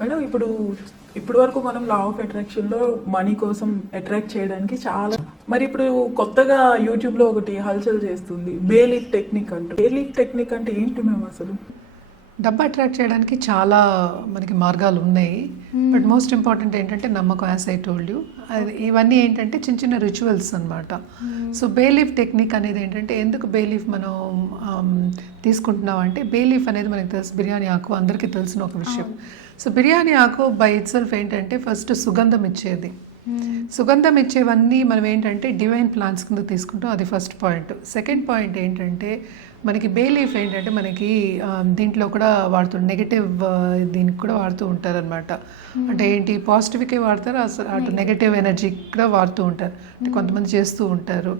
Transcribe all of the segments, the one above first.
Madam ఇప్పుడు వరకు మనం లా ఆఫ్ అట్రాక్షన్ లో మనీ కోసం అట్రాక్ట్ చేయడానికి చాలా మరి ఇప్పుడు కొత్తగా యూట్యూబ్ లో ఒకటి హల్చల్ చేస్తుంది బేలీఫ్ టెక్నిక్ అంటే బేలీఫ్ టెక్నిక్ అంటే ఏంటి మేము అసలు డబ్బు అట్రాక్ట్ చేయడానికి చాలా మనకి మార్గాలు ఉన్నాయి. బట్ మోస్ట్ ఇంపార్టెంట్ ఏంటంటే నమ్మకం, యాజ్ ఐ టోల్డ్ యూ. ఇవన్నీ ఏంటంటే చిన్న చిన్న రిచువల్స్ అనమాట. సో బేలీఫ్ టెక్నిక్ అనేది ఏంటంటే, ఎందుకు బేలీఫ్ మనం తీసుకుంటున్నాం అంటే, బేలీఫ్ అనేది మనకి తెలుసు, బిర్యానీ ఆకు అందరికీ తెలిసిన ఒక విషయం. సో బిర్యానీ ఆకు బై ఇట్ సెల్ఫ్ ఏంటంటే ఫస్ట్ సుగంధం ఇచ్చేది. సుగంధం ఇచ్చేవన్నీ మనం ఏంటంటే డివైన్ ప్లాంట్స్ కింద తీసుకుంటాం. అది ఫస్ట్ పాయింట్. సెకండ్ పాయింట్ ఏంటంటే మనకి బేలీఫ్ ఏంటంటే మనకి దీంట్లో కూడా వాడుతుంటారు, నెగటివ్ దీనికి కూడా వాడుతూ ఉంటారు అనమాట. అంటే ఏంటి, పాజిటివ్కే వాడతారు, అటు నెగటివ్ ఎనర్జీ కూడా వాడుతూ ఉంటారు. అంటే కొంతమంది చేస్తూ ఉంటారు.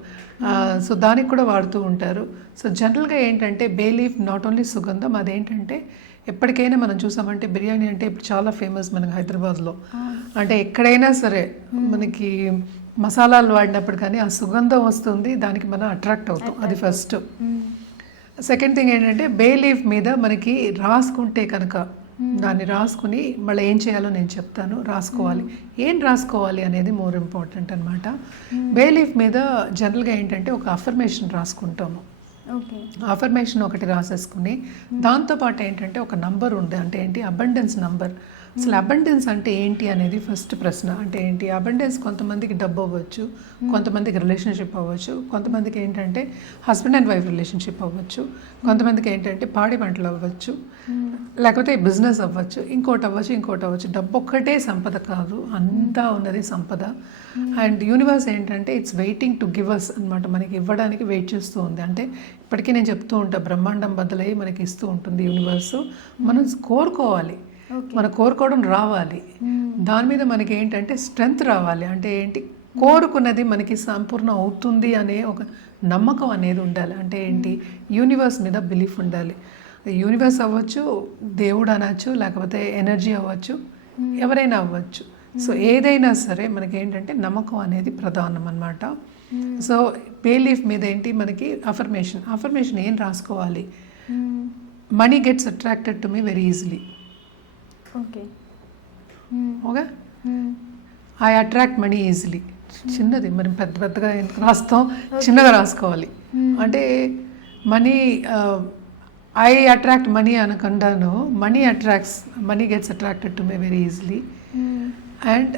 సో దానికి కూడా వాడుతూ ఉంటారు. సో జనరల్గా ఏంటంటే బేలీఫ్ నాట్ ఓన్లీ సుగంధం, అదేంటంటే ఎప్పటికైనా మనం చూసామంటే బిర్యానీ అంటే ఇప్పుడు చాలా ఫేమస్ మనకి హైదరాబాద్లో. అంటే ఎక్కడైనా సరే మనకి మసాలాలు వాడినప్పుడు కానీ ఆ సుగంధం వస్తుంది, దానికి మనం అట్రాక్ట్ అవుతాం. అది ఫస్ట్. సెకండ్ థింగ్ ఏంటంటే బే లీఫ్ మీద మనకి రాసుకుంటే కనుక, దాన్ని రాసుకుని మళ్ళీ ఏం చేయాలో నేను చెప్తాను. రాసుకోవాలి, ఏం రాసుకోవాలి అనేది మోర్ ఇంపార్టెంట్ అనమాట. బే లీఫ్ మీద జనరల్గా ఏంటంటే ఒక అఫర్మేషన్ రాసుకుంటాము. అఫర్మేషన్ ఒకటి రాసేసుకుని దాంతోపాటు ఏంటంటే ఒక నంబర్ ఉంది. అంటే ఏంటి, అబండెన్స్ నంబర్. అసలు అబండెన్స్ అంటే ఏంటి అనేది ఫస్ట్ ప్రశ్న. అంటే ఏంటి అబండెన్స్? కొంతమందికి డబ్బు అవ్వచ్చు, కొంతమందికి రిలేషన్షిప్ అవ్వచ్చు, కొంతమందికి ఏంటంటే హస్బెండ్ అండ్ వైఫ్ రిలేషన్షిప్ అవ్వచ్చు, కొంతమందికి ఏంటంటే పాడి పంటలు అవ్వచ్చు, లేకపోతే బిజినెస్ అవ్వచ్చు, ఇంకోటి అవ్వచ్చు. డబ్బు ఒక్కటే సంపద కాదు, అంతా ఉన్నది సంపద. అండ్ యూనివర్స్ ఏంటంటే it's waiting to give us అనమాట. మనకి ఇవ్వడానికి వెయిట్ చేస్తూ ఉంది. అంటే ఇప్పటికీ నేను చెప్తూ ఉంటాను, బ్రహ్మాండం బదులై మనకి ఇస్తూ ఉంటుంది యూనివర్స్. మనం కోరుకోవాలి, మన కోరుకోవడం రావాలి. దాని మీద మనకి ఏంటంటే స్ట్రెంగ్త్ రావాలి. అంటే ఏంటి, కోరుకున్నది మనకి సంపూర్ణం అవుతుంది అనే ఒక నమ్మకం అనేది ఉండాలి. అంటే ఏంటి, యూనివర్స్ మీద బిలీఫ్ ఉండాలి. యూనివర్స్ అవ్వచ్చు, దేవుడు అనొచ్చు, లేకపోతే ఎనర్జీ అవ్వచ్చు, ఎవరైనా అవ్వచ్చు. సో ఏదైనా సరే మనకి ఏంటంటే నమ్మకం అనేది ప్రధానం అన్నమాట. సో బే లీఫ్ మీద ఏంటి మనకి అఫర్మేషన్ ఏం రాసుకోవాలి? Money gets attracted to me very easily. Okay, I attract money easily. చిన్నది, మరి పెద్దగా ఎందుకు రాస్తాం, చిన్నగా రాసుకోవాలి. అంటే మనీ, ఐ అట్రాక్ట్ మనీ అనకుండాను, money gets attracted to me very easily. And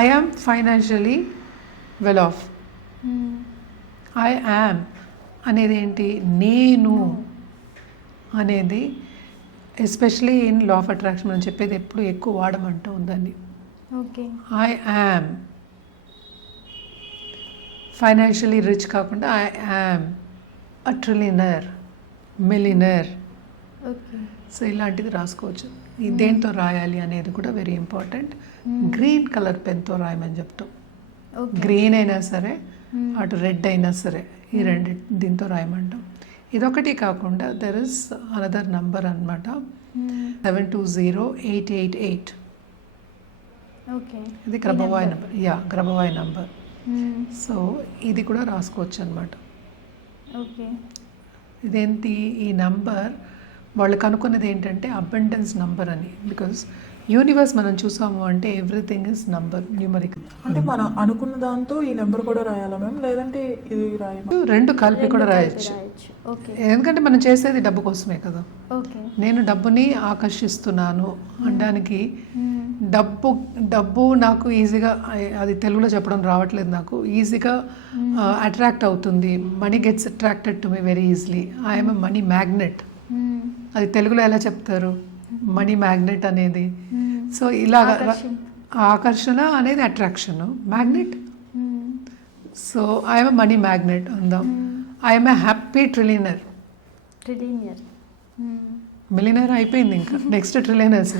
I am financially well off. I am అనేది ఏంటి, నేను అనేది especially in law of attraction మనం చెప్పేది ఎప్పుడు ఎక్కువ వాడమంటూ ఉందని. Okay, I am financially rich కాకుండా I am a trillionaire, millionaire. Okay, so ఇలాంటిది రాసుకోవచ్చు. దేంతో రాయాలి అనేది కూడా వెరీ ఇంపార్టెంట్. గ్రీన్ కలర్ పెన్తో రాయమని చెప్తాం. గ్రీన్ అయినా సరే, అటు రెడ్ అయినా సరే, ఈ రెండు దీంతో రాయమంటాం. ఇదొకటి కాకుండా దెర్ ఇస్ అనదర్ నంబర్ అనమాట, 720888. ఓకే, ఇది గ్రబవాయ్ నంబర్. గ్రబవాయ్ నంబర్. సో ఇది కూడా రాసుకోవచ్చు అనమాట. ఓకే, ఇదేంటి, ఈ నంబర్ వాళ్ళు కనుక్కున్నది ఏంటంటే అబండెన్స్ నంబర్ అని. బికాస్ యూనివర్స్ మనం చూసాము అంటే ఎవ్రీథింగ్ ఇస్ నంబర్, న్యూమరిక్. అంటే మనం అనుకున్న దాంతో ఈ నెంబర్ కూడా రాయాలా మ్యామ్, లేదంటే ఇది రాయాలి? రెండు కలిపి కూడా రాయొచ్చు. ఎందుకంటే మనం చేసేది డబ్బు కోసమే కదా. నేను డబ్బుని ఆకర్షిస్తున్నాను అనడానికి, డబ్బు నాకు ఈజీగా, అది తెలుగులో చెప్పడం రావట్లేదు నాకు, ఈజీగా అట్రాక్ట్ అవుతుంది. Money gets attracted to me very easily. I'm a money magnet. అది తెలుగులో ఎలా చెప్తారు, మనీ మ్యాగ్నెట్ అనేది. సో ఇలాగ ఆకర్షణ అనేది attraction, magnet. So I'm a money magnet అందాం. I'm a happy trillionaire. Millionaire అయిపోయింది, ఇంకా next trillionaires.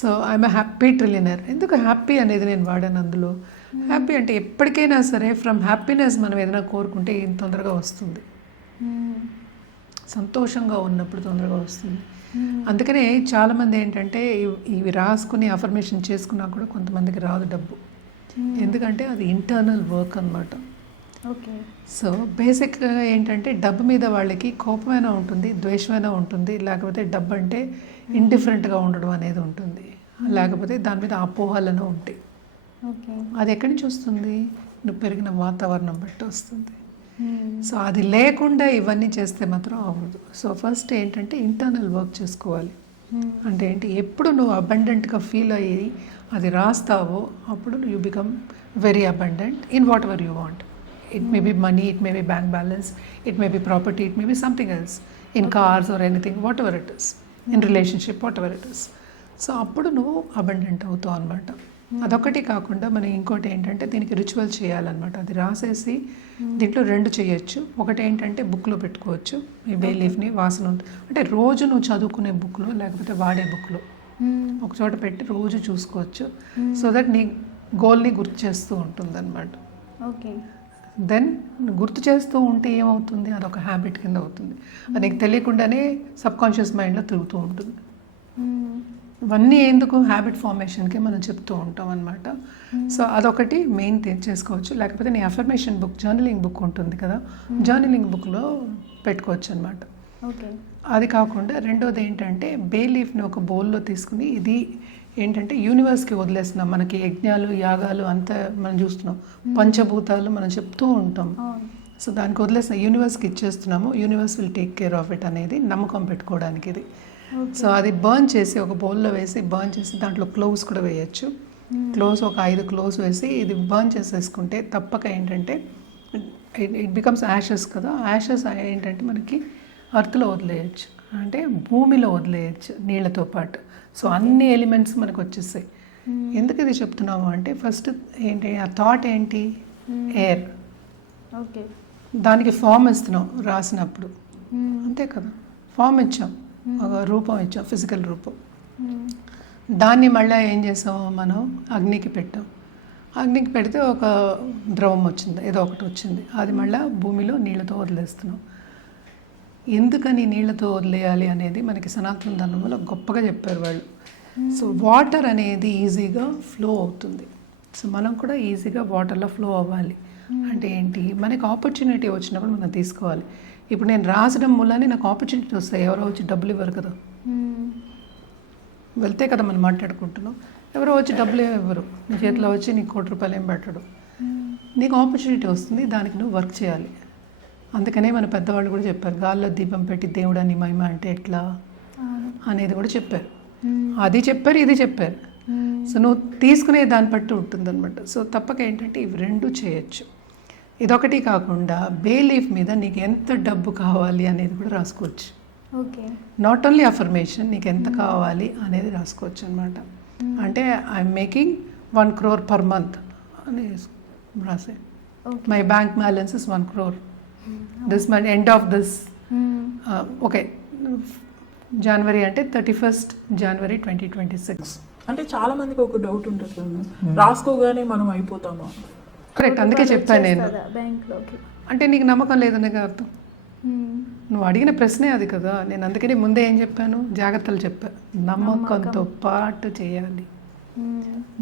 So I'm a happy trillionaire. ఎందుకు హ్యాపీ అనేది నేను వాడాను అందులో. హ్యాపీ అంటే ఎప్పటికైనా సరే ఫ్రమ్ హ్యాపీనెస్ మనం ఏదైనా కోరుకుంటే ఏం తొందరగా వస్తుంది. సంతోషంగా ఉన్నప్పుడు తొందరగా వస్తుంది. అందుకనే చాలామంది ఏంటంటే ఇవి రాసుకుని అఫర్మేషన్ చేసుకున్నా కూడా కొంతమందికి రాదు డబ్బు. ఎందుకంటే అది ఇంటర్నల్ వర్క్ అనమాట. ఓకే, సో బేసిక్గా ఏంటంటే డబ్బు మీద వాళ్ళకి కోపమైనా ఉంటుంది, ద్వేషమైనా ఉంటుంది, లేకపోతే డబ్బు అంటే ఇండిఫరెంట్గా ఉండడం అనేది ఉంటుంది. లేకపోతే దాని మీద అపోహలను ఉంటాయి. ఓకే. అది ఎక్కడి నుంచి వస్తుంది? నువ్వు పెరిగిన వాతావరణం బట్టి వస్తుంది. సో అది లేకుండా ఇవన్నీ చేస్తే మాత్రం అవ్వదు. సో ఫస్ట్ ఏంటంటే ఇంటర్నల్ వర్క్ చేసుకోవాలి. అంటే ఏంటి, ఎప్పుడు నువ్వు అబండెంట్గా ఫీల్ అయ్యి అది రాస్తావో అప్పుడు you become very abundant in what ever you want. It may be money, it may be bank balance, it may be property, it may be something else, in cars or anything, what ever it is, in relationship, what ever it is. So అప్పుడు నువ్వు abundant అవుతావు అనమాట. అదొకటి కాకుండా మనం ఇంకోటి ఏంటంటే దీనికి రిచువల్ చేయాలన్నమాట. అది రాసేసి దీంట్లో 2 చేయొచ్చు. ఒకటి ఏంటంటే బుక్లో పెట్టుకోవచ్చు ఈ బే లీఫ్ని, వాసన ఉంటుంది అంటే రోజు నువ్వు చదువుకునే బుక్లో లేకపోతే వాడే బుక్లో ఒక చోట పెట్టి రోజు చూసుకోవచ్చు. సో దట్ నీ గోల్ని గుర్తు చేస్తూ ఉంటుంది అనమాట. ఓకే. దెన్ గుర్తు చేస్తూ ఉంటే ఏమవుతుంది, అదొక హ్యాబిట్ కింద అవుతుంది. అది నీకు తెలియకుండానే సబ్కాన్షియస్ మైండ్లో తిరుగుతూ ఉంటుంది. ఇవన్నీ ఎందుకు, హ్యాబిట్ ఫార్మేషన్కి మనం చెప్తూ ఉంటాం అనమాట. సో అదొకటి మెయిన్ చేసుకోవచ్చు. లేకపోతే నీ అఫర్మేషన్ బుక్, జర్నలింగ్ బుక్ ఉంటుంది కదా, జర్నలింగ్ బుక్లో పెట్టుకోవచ్చు అనమాట. ఓకే. అది కాకుండా రెండోది ఏంటంటే బే లీఫ్ని ఒక బౌల్లో తీసుకుని, ఇది ఏంటంటే యూనివర్స్కి వదిలేస్తున్నాం. మనకి యజ్ఞాలు యాగాలు అంతా మనం చూస్తున్నాం, పంచభూతాలు మనం చెప్తూ ఉంటాం. సో దానికి వదిలేసిన యూనివర్స్కి ఇచ్చేస్తున్నాము, universe will take care of it అనేది నమ్మకం పెట్టుకోవడానికి ఇది. సో అది బర్న్ చేసి ఒక బౌల్లో వేసి బర్న్ చేసి దాంట్లో క్లోవ్స్ కూడా వేయచ్చు. క్లోవ్స్ ఒక 5 క్లోవ్స్ వేసి ఇది బర్న్ చేసేసుకుంటే తప్పక ఏంటంటే ఇట్ బికమ్స్ యాషెస్ కదా. యాషెస్ ఏంటంటే మనకి అర్త్లో వదిలేయచ్చు, అంటే భూమిలో వదిలేయచ్చు నీళ్ళతో పాటు. సో అన్ని ఎలిమెంట్స్ మనకు వచ్చేస్తాయి. ఎందుకు ఇది చెప్తున్నాము అంటే ఫస్ట్ ఏంటి, ఆ థాట్ ఏంటి, ఎయిర్. ఓకే. దానికి ఫామ్ ఇస్తున్నాం రాసినప్పుడు, అంతే కదా, ఫామ్ ఇచ్చాం, ఒక రూపం ఇచ్చాం, ఫిజికల్ రూపం. దాన్ని మళ్ళీ ఏం చేసాము మనం, అగ్నికి పెట్టాం. అగ్నికి పెడితే ఒక ద్రవం వచ్చింది, ఏదో ఒకటి వచ్చింది, అది మళ్ళీ భూమిలో నీళ్ళతో వదిలేస్తున్నాం. ఎందుకని నీళ్ళతో వదిలేయాలి అనేది మనకి సనాతన ధర్మంలో గొప్పగా చెప్పారు వాళ్ళు. సో వాటర్ అనేది ఈజీగా ఫ్లో అవుతుంది. సో మనం కూడా ఈజీగా వాటర్లో ఫ్లో అవ్వాలి. అంటే ఏంటి, మనకి ఆపర్చునిటీ వచ్చినప్పుడు మనం తీసుకోవాలి. ఇప్పుడు నేను రాసడం మూలానే నాకు ఆపర్చునిటీ వస్తాయి, ఎవరో వచ్చి డబ్బులు ఇవ్వరు కదా, వెళ్తే కదా మనం మాట్లాడుకుంటున్నాం. ఎవరో వచ్చి డబ్బులు ఇవ్వరు, నీ చేతిలో వచ్చి నీకు ₹1 ఏం పెట్టడు. నీకు ఆపర్చునిటీ వస్తుంది, దానికి నువ్వు వర్క్ చేయాలి. అందుకనే మన పెద్దవాళ్ళు కూడా చెప్పారు, గాల్లో దీపం పెట్టి దేవుడా నీ మహిమ అంటే ఎట్లా అనేది కూడా చెప్పారు. అది చెప్పారు, ఇది చెప్పారు. సో నువ్వు తీసుకునే దాన్ని బట్టి ఉంటుంది అనమాట. సో తప్పక ఏంటంటే ఇవి 2 చేయొచ్చు. ఇదొకటి కాకుండా బే లీఫ్ మీద నీకు ఎంత డబ్బు కావాలి అనేది కూడా రాసుకోవచ్చు. ఓకే. నాట్ ఓన్లీ అఫర్మేషన్, నీకు ఎంత కావాలి అనేది రాసుకోవచ్చు అనమాట. అంటే I'm making 1 crore per month అని రాసే. My bank balance is 1 crore. This my end of this okay జనవరి అంటే 31st January 2026. అంటే చాలా మందికి ఒక డౌట్ ఉంటుంది కదా, రాసుకోగానే మనం అయిపోతామా? కరెక్ట్, అందుకే చెప్పాను నేను. బ్యాంక్లోకి అంటే నీకు నమ్మకం లేదనే అర్థం. నువ్వు అడిగిన ప్రశ్నే అది కదా. నేను అందుకని ముందే ఏం చెప్పాను, జాగ్రత్తలు చెప్పా. నమ్మకంతో పాటు చేయాలి.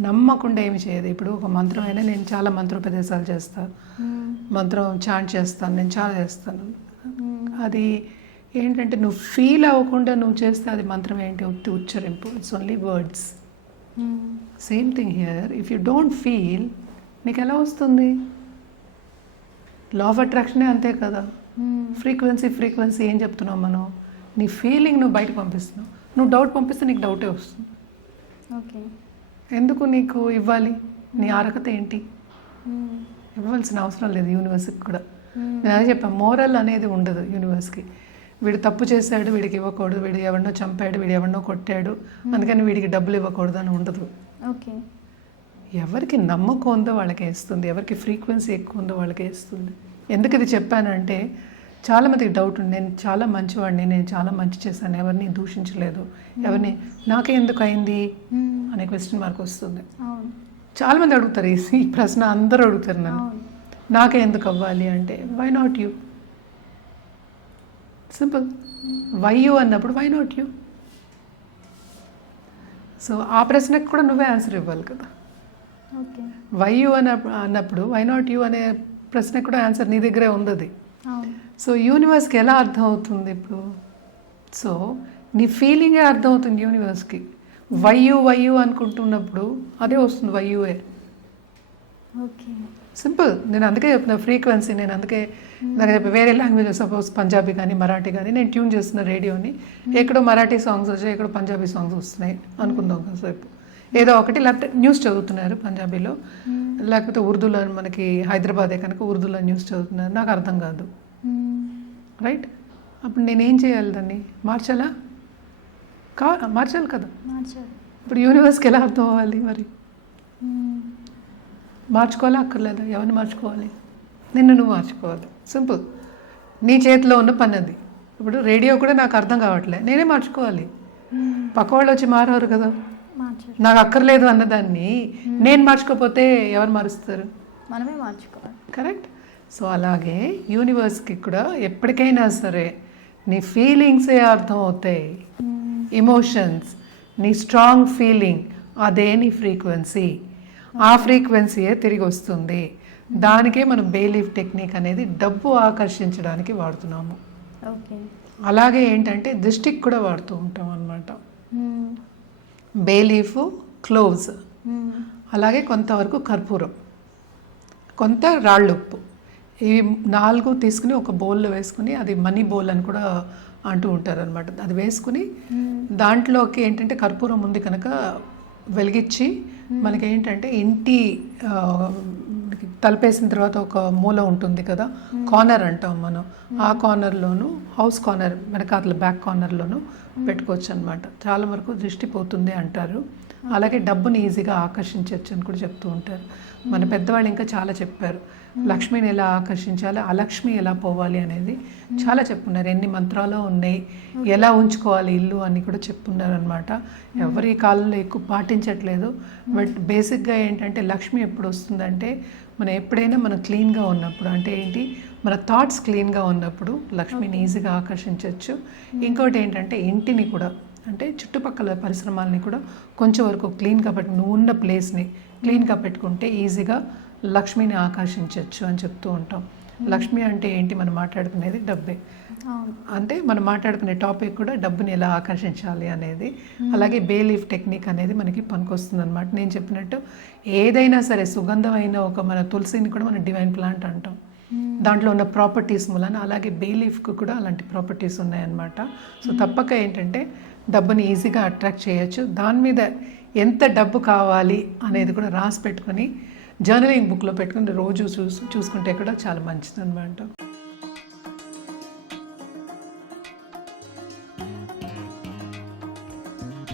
నమ్మకుండా ఏమి చేయదు. ఇప్పుడు ఒక మంత్రం అయినా, నేను చాలా మంత్రోపదేశాలు చేస్తాను, మంత్రం చాంట్ చేస్తాను, నేను చాలా చేస్తాను. అది ఏంటంటే నువ్వు ఫీల్ అవ్వకుండా నువ్వు చేస్తే అది మంత్రం ఏంటి, ఉచ్చరింపు, it's only words. Same thing here, if you don't feel నీకు ఎలా వస్తుంది? లా ఆఫ్ అట్రాక్షనే అంతే కదా. ఫ్రీక్వెన్సీ ఏం చెప్తున్నావు మనం, నీ ఫీలింగ్ నువ్వు బయటకు పంపిస్తున్నావు. నువ్వు డౌట్ పంపిస్తే నీకు డౌటే వస్తుంది. ఓకే. ఎందుకు నీకు ఇవ్వాలి? నీ అర్హత ఏంటి? ఇవ్వాల్సిన అవసరం లేదు యూనివర్స్కి కూడా. నేను అదే చెప్పాను, మోరల్ అనేది ఉండదు యూనివర్స్కి. వీడు తప్పు చేశాడు, వీడికి ఇవ్వకూడదు, వీడు ఎవరినో చంపాడు, వీడు ఎవరినో కొట్టాడు, అందుకని వీడికి డబ్బులు ఇవ్వకూడదు అని ఉండదు. ఓకే. ఎవరికి నమ్మకం ఉందో వాళ్ళకే ఇస్తుంది, ఎవరికి ఫ్రీక్వెన్సీ ఎక్కువ ఉందో వాళ్ళకే ఇస్తుంది. ఎందుకు ఇది చెప్పానంటే చాలామందికి డౌట్ ఉంది, నేను చాలా మంచివాడిని, నేను చాలా మంచి చేశాను, ఎవరిని దూషించలేదు, ఎవరిని, నాకే ఎందుకు అయింది అనే క్వశ్చన్ మార్క్ వస్తుంది. చాలామంది అడుగుతారు ఈ ప్రశ్న, అందరూ అడుగుతారు నన్ను, నాకే ఎందుకు అవ్వాలి అంటే why not you? Simple. Why you అన్నప్పుడు వై నాట్ యూ? సో ఆ ప్రశ్నకు కూడా నువ్వే ఆన్సర్ ఇవ్వాలి కదా. ఓకే. వై యూ అన్నప్పుడు వై నాట్ యూ అనే ప్రశ్నకు కూడా ఆన్సర్ నీ దగ్గరే ఉంది. సో యూనివర్స్కి ఎలా అర్థం అవుతుంది ఇప్పుడు? సో నీ ఫీలింగే అర్థం అవుతుంది యూనివర్స్కి. వయ్యు అనుకుంటున్నప్పుడు అదే వస్తుంది వయ్యుఏ. ఓకే. సింపుల్. నేను అందుకే చెప్తున్నా ఫ్రీక్వెన్సీ. నేను అందుకే నాకు చెప్పి వేరే లాంగ్వేజ్ సపోజ్ పంజాబీ కానీ మరాఠీ కానీ నేను ట్యూన్ చేస్తున్న రేడియోని, ఎక్కడో మరాఠీ సాంగ్స్ వచ్చాయి, ఎక్కడో పంజాబీ సాంగ్స్ వస్తున్నాయి అనుకుందాం కాసేపు. ఏదో ఒకటి, లేకపోతే న్యూస్ చదువుతున్నారు పంజాబీలో, లేకపోతే ఉర్దూలో, మనకి హైదరాబాదే కనుక ఉర్దూలో న్యూస్ చదువుతున్నారు, నాకు అర్థం కాదు, రైట్? అప్పుడు నేనేం చేయాలి? దాన్ని మార్చాలా? మార్చాలి కదా. మార్చాలి. ఇప్పుడు యూనివర్స్కి ఎలా అర్థం అవ్వాలి మరి? మార్చుకోవాలా అక్కర్లేదా? ఎవరిని మార్చుకోవాలి? నిన్ను నువ్వు మార్చుకోవాలి. సింపుల్. నీ చేతిలో ఉన్న పని అది. ఇప్పుడు రేడియో కూడా నాకు అర్థం కావట్లే, నేనే మార్చుకోవాలి. పక్క వాళ్ళు వచ్చి మారవరు కదా. మార్చాలి. నాకు అక్కర్లేదు అన్నదాన్ని నేను మార్చుకోకపోతే ఎవరు మారుస్తారు? మనమే మార్చుకోవాలి. కరెక్ట్. సో అలాగే యూనివర్స్కి కూడా ఎప్పటికైనా సరే నీ ఫీలింగ్సే అర్థం అవుతాయి. ఎమోషన్స్, నీ స్ట్రాంగ్ ఫీలింగ్, అదే నీ ఫ్రీక్వెన్సీ. ఆ ఫ్రీక్వెన్సీయే తిరిగి వస్తుంది. దానికే మనం బేలీఫ్ టెక్నిక్ అనేది డబ్బు ఆకర్షించడానికి వాడుతున్నాము. ఓకే. అలాగే ఏంటంటే దిష్టికి కూడా వాడుతూ ఉంటాం అన్నమాట. బేలీఫ్, క్లోవ్స్, అలాగే కొంతవరకు కర్పూరం, కొంత రాళ్ళుప్పు, ఈ 4 తీసుకుని ఒక బౌల్లో వేసుకుని, అది మనీ బౌల్ అని కూడా అంటూ ఉంటారు అనమాట. అది వేసుకుని దాంట్లోకి ఏంటంటే కర్పూరం ఉంది కనుక వెలిగించి, మనకి ఏంటంటే ఇంటి తలుపేసిన తర్వాత ఒక మూల ఉంటుంది కదా, కార్నర్ అంటాం మనం, ఆ కార్నర్లోను, హౌస్ కార్నర్ వెనకాతల బ్యాక్ కార్నర్లోను పెట్టుకోవచ్చు అనమాట. చాలా వరకు దృష్టి పోతుంది అంటారు. అలాగే డబ్బుని ఈజీగా ఆకర్షించవచ్చు అని కూడా చెప్తూ ఉంటారు. మన పెద్దవాళ్ళు ఇంకా చాలా చెప్పారు, లక్ష్మిని ఎలా ఆకర్షించాలి, అలక్ష్మి ఎలా పోవాలి అనేది చాలా చెప్పున్నారు. ఎన్ని మంత్రాలు ఉన్నాయి, ఎలా ఉంచుకోవాలి ఇల్లు అని కూడా చెప్పున్నారు అనమాట. ఎవరు ఈ కాలంలో ఎక్కువ పాటించట్లేదు. బట్ బేసిక్గా ఏంటంటే లక్ష్మి ఎప్పుడు వస్తుందంటే మనం ఎప్పుడైనా మనం క్లీన్గా ఉన్నప్పుడు, అంటే ఏంటి, మన థాట్స్ క్లీన్గా ఉన్నప్పుడు లక్ష్మిని ఈజీగా ఆకర్షించవచ్చు. ఇంకోటి ఏంటంటే ఇంటిని కూడా, అంటే చుట్టుపక్కల పరిశ్రమాలని కూడా కొంచెం వరకు క్లీన్గా నువ్వు ఉన్న ప్లేస్ని క్లీన్గా పెట్టుకుంటే ఈజీగా లక్ష్మిని ఆకర్షించవచ్చు అని చెప్తూ ఉంటాం. లక్ష్మి అంటే ఏంటి, మనం మాట్లాడుకునేది డబ్బే. అంటే మనం మాట్లాడుకునే టాపిక్ కూడా డబ్బుని ఎలా ఆకర్షించాలి అనేది. అలాగే బేలీఫ్ టెక్నిక్ అనేది మనకి పనికొస్తుంది అనమాట. నేను చెప్పినట్టు ఏదైనా సరే సుగంధమైన ఒక మన తులసిని కూడా మనం డివైన్ ప్లాంట్ అంటాం, దాంట్లో ఉన్న ప్రాపర్టీస్ మూలన. అలాగే బేలీఫ్కి కూడా అలాంటి ప్రాపర్టీస్ ఉన్నాయన్నమాట. సో తప్పక ఏంటంటే డబ్బుని ఈజీగా అట్రాక్ట్ చేయొచ్చు. దాని మీద ఎంత డబ్బు కావాలి అనేది కూడా రాసి పెట్టుకొని జర్నలింగ్ బుక్లో పెట్టుకుని రోజు చూసుకుంటే కూడా చాలా మంచిది అనమాట.